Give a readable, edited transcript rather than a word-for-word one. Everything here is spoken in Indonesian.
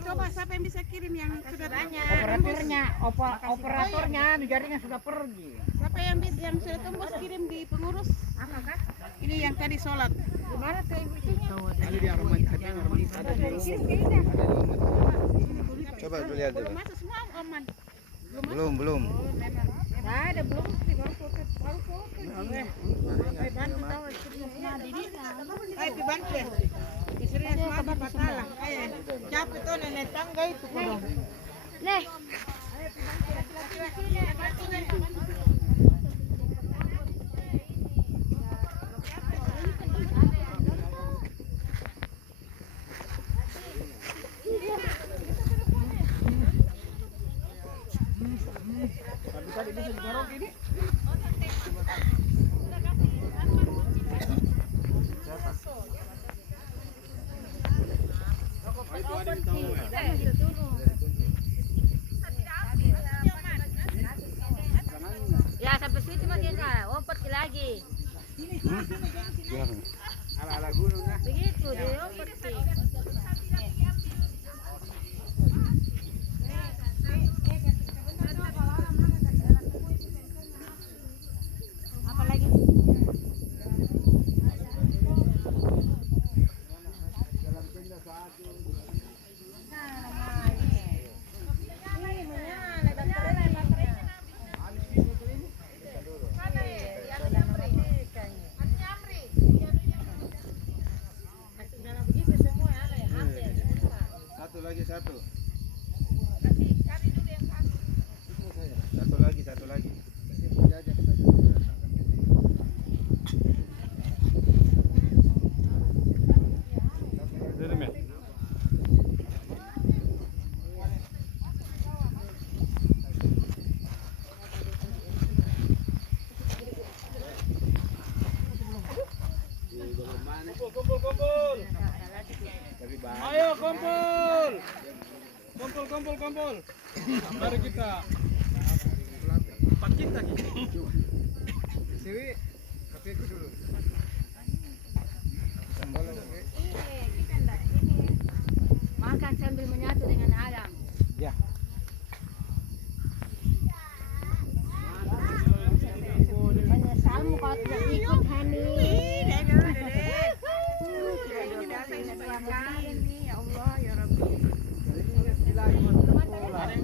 Coba siapa yang bisa kirim yang sudah tanya? Operatornya di jaringan sudah pergi. Siapa yang sudah tembus kirim di pengurus? Ini yang tadi sholat. Gimana tuh ibu itunya? Ada di Arman, ada di Coba dulu lihat dulu. Masuk semua aman. Belum. Nah, ada belum sih baru foto. Bantu tahu bantu ya. Istrinya semua patah. Capek tuh nenek tangga itu kudu. Nih. tadi bisa digorok ini. Ya sampai situ mah dia ompet lagi. Ala-ala gunung ya. Begitu dia ompet sih. Satu lagi. Kumpul. Ayo kumpul. Kumpul. Mari kita. Empat kita.